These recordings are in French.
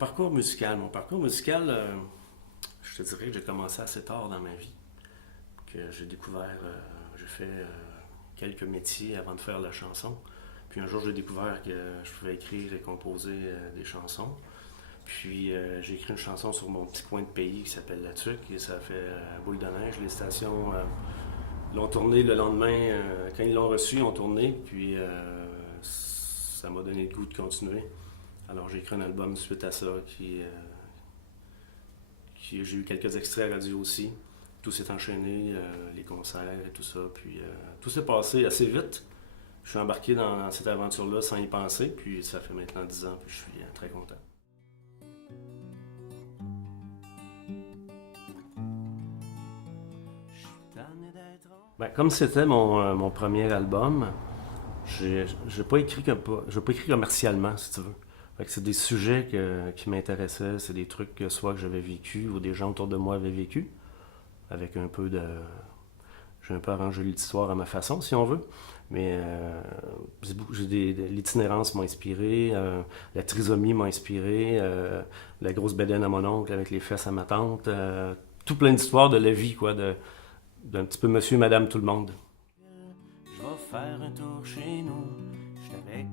Mon parcours musical, je te dirais que j'ai commencé assez tard dans ma vie, que j'ai découvert, j'ai fait quelques métiers avant de faire la chanson. Puis un jour, j'ai découvert que je pouvais écrire et composer des chansons. Puis j'ai écrit une chanson sur mon petit coin de pays qui s'appelle La Tuque et ça a fait boule de neige. Les stations l'ont tourné le lendemain. Quand ils l'ont reçu, ils ont tourné. Puis ça m'a donné le goût de continuer. Alors j'ai écrit un album suite à ça j'ai eu quelques extraits à radio aussi. Tout s'est enchaîné, les concerts et tout ça. Puis tout s'est passé assez vite. Je suis embarqué dans cette aventure-là sans y penser. Puis ça fait maintenant 10 ans, puis je suis très content. Ben, comme c'était mon premier album, j'ai pas écrit commercialement, si tu veux. Fait que c'est des sujets qui m'intéressaient, c'est des trucs que soit que j'avais vécu ou des gens autour de moi avaient vécu, avec un peu de... J'ai un peu arrangé l'histoire à ma façon, si on veut. Mais l'itinérance m'a inspiré, la trisomie m'a inspiré, la grosse bédaine à mon oncle avec les fesses à ma tante, tout plein d'histoires de la vie, quoi, d'un petit peu monsieur et madame tout le monde. Je vais faire un tour chez nous, je t'avais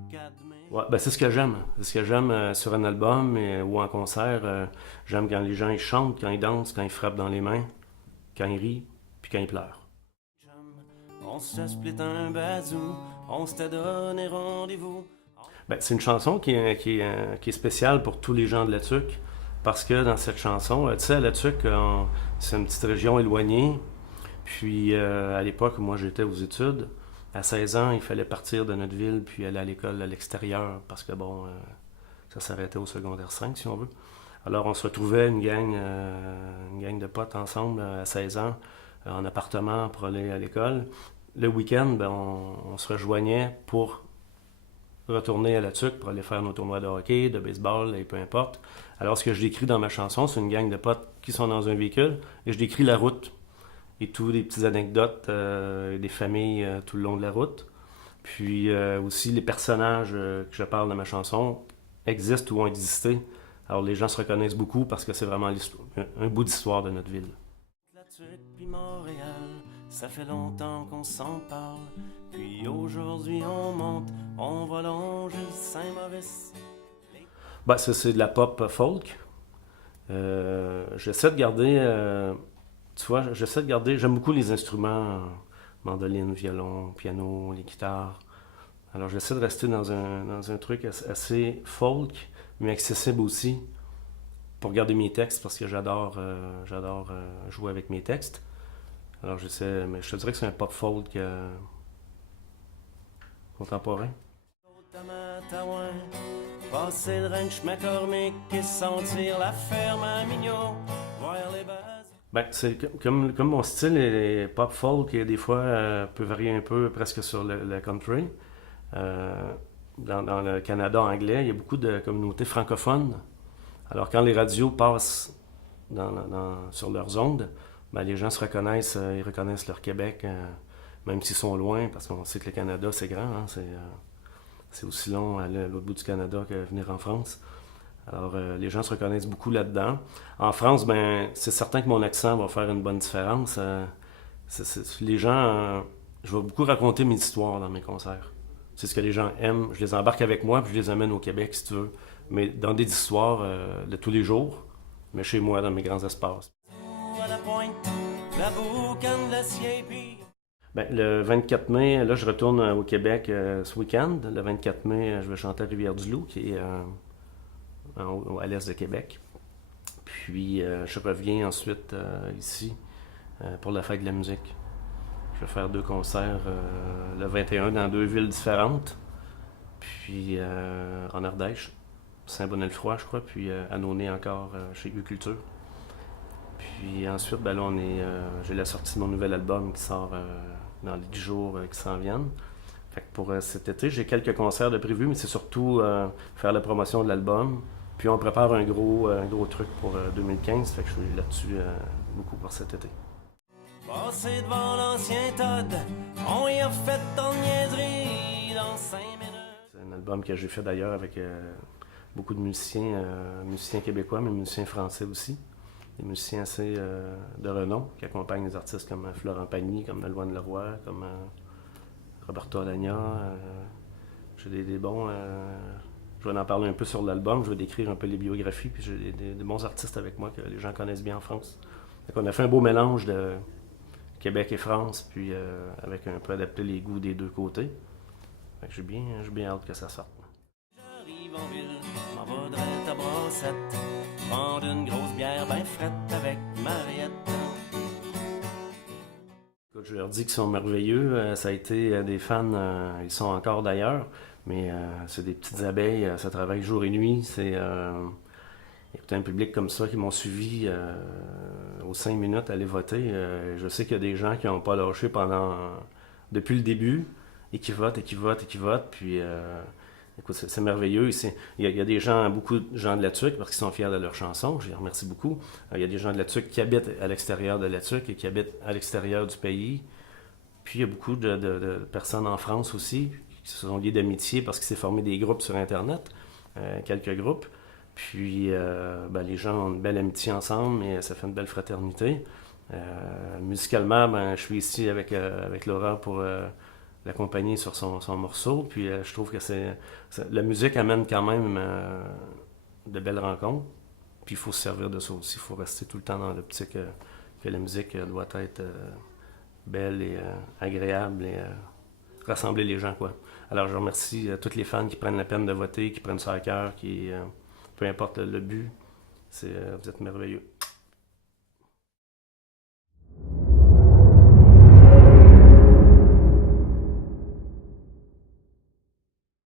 ouais, ben c'est ce que j'aime. C'est ce que j'aime sur un album ou en concert. J'aime quand les gens ils chantent, quand ils dansent, quand ils frappent dans les mains, quand ils rient, puis quand ils pleurent. On se split un bazou, on s'était donné rendez-vous. Ben, c'est une chanson qui est spéciale pour tous les gens de La Tuque, parce que dans cette chanson, tu sais, à La Tuque, c'est une petite région éloignée. Puis à l'époque, moi j'étais aux études. À 16 ans, il fallait partir de notre ville puis aller à l'école à l'extérieur, parce que bon, ça s'arrêtait au secondaire 5 si on veut. Alors on se retrouvait une gang de potes ensemble à 16 ans, en appartement pour aller à l'école. Le week-end, ben, on se rejoignait pour retourner à La Tuque pour aller faire nos tournois de hockey, de baseball et peu importe. Alors ce que je décris dans ma chanson, c'est une gang de potes qui sont dans un véhicule et je décris la route et toutes les petites anecdotes des familles tout le long de la route. Puis aussi les personnages que je parle dans ma chanson existent ou ont existé. Alors les gens se reconnaissent beaucoup parce que c'est vraiment un bout d'histoire de notre ville. La Tuque puis Montréal, ça fait longtemps qu'on s'en parle. Puis aujourd'hui on monte, on va longer Saint-Maurice. Ben, ça c'est de la pop folk. J'essaie de garder... tu vois, j'essaie de garder... J'aime beaucoup les instruments, mandoline, violon, piano, les guitares. Alors j'essaie de rester dans un truc assez folk, mais accessible aussi, pour garder mes textes, parce que j'adore jouer avec mes textes. Alors j'essaie, mais je te dirais que c'est un pop folk contemporain. Passer le ranch McCormick et sentir la ferme à Mignot, voir les bases. Ben, c'est comme mon style est pop folk et des fois peut varier un peu presque sur le country. Dans le Canada anglais, il y a beaucoup de communautés francophones. Alors quand les radios passent sur leurs ondes, ben, les gens se reconnaissent, ils reconnaissent leur Québec, même s'ils sont loin, parce qu'on sait que le Canada c'est grand, hein, c'est aussi long à aller à l'autre bout du Canada que venir en France. Alors les gens se reconnaissent beaucoup là-dedans. En France, ben c'est certain que mon accent va faire une bonne différence. Les gens, je vais beaucoup raconter mes histoires dans mes concerts. C'est ce que les gens aiment. Je les embarque avec moi puis je les amène au Québec si tu veux. Mais dans des histoires de tous les jours, mais chez moi, dans mes grands espaces. Ben, le 24 mai, là, je retourne au Québec ce week-end. Le 24 mai, je vais chanter à Rivière-du-Loup, qui est à l'est de Québec. Puis, je reviens ensuite ici pour la fête de la musique. Je vais faire 2 concerts le 21 dans 2 villes différentes. Puis, en Ardèche, Saint-Bonnet-le-Froid, je crois, puis à Nonay encore chez U-Culture. Puis ensuite, ben là, j'ai la sortie de mon nouvel album qui sort dans les 10 jours qui s'en viennent. Fait que pour cet été, j'ai quelques concerts de prévus, mais c'est surtout faire la promotion de l'album. Puis on prépare un gros truc pour 2015, fait que je suis là-dessus beaucoup pour cet été. Passé devant l'ancien Todd, on y a fait tant de niaiseries dans 5 minutes. C'est un album que j'ai fait d'ailleurs avec beaucoup de musiciens, musiciens québécois, mais musiciens français aussi. Des musiciens assez de renom qui accompagnent des artistes comme Florent Pagny, comme Nolwenn Leroy, comme Roberto Alagna. J'ai des bons. Je vais en parler un peu sur l'album, je vais décrire un peu les biographies, puis j'ai des bons artistes avec moi que les gens connaissent bien en France. Donc on a fait un beau mélange de Québec et France, puis avec un peu adapté les goûts des deux côtés. Fait que j'ai bien hâte que ça sorte. J'arrive en ville, m'en vaudrais ta brossette, prendre une grosse bière bien frette avec Mariette. Écoute, je leur dis qu'ils sont merveilleux, ça a été des fans, ils sont encore d'ailleurs, mais c'est des petites abeilles, ça travaille jour et nuit, c'est écoutez, un public comme ça qui m'ont suivi aux 5 minutes à aller voter. Je sais qu'il y a des gens qui n'ont pas lâché depuis le début et qui votent et qui votent et qui votent. Puis, écoute, c'est merveilleux. Il y a des gens, beaucoup de gens de la TUC parce qu'ils sont fiers de leur chanson. Je les remercie beaucoup. Il y a des gens de la TUC qui habitent à l'extérieur de la TUC et qui habitent à l'extérieur du pays. Puis, il y a beaucoup de personnes en France aussi qui se sont liées d'amitié parce qu'il s'est formé des groupes sur Internet, quelques groupes. Puis les gens ont une belle amitié ensemble et ça fait une belle fraternité. Musicalement, je suis ici avec Laura pour l'accompagner sur son morceau. Puis je trouve que la musique amène quand même de belles rencontres. Puis il faut se servir de ça aussi. Il faut rester tout le temps dans l'optique que la musique doit être belle et agréable et rassembler les gens, quoi. Alors je remercie tous les fans qui prennent la peine de voter, qui prennent ça à cœur, peu importe le but, vous êtes merveilleux.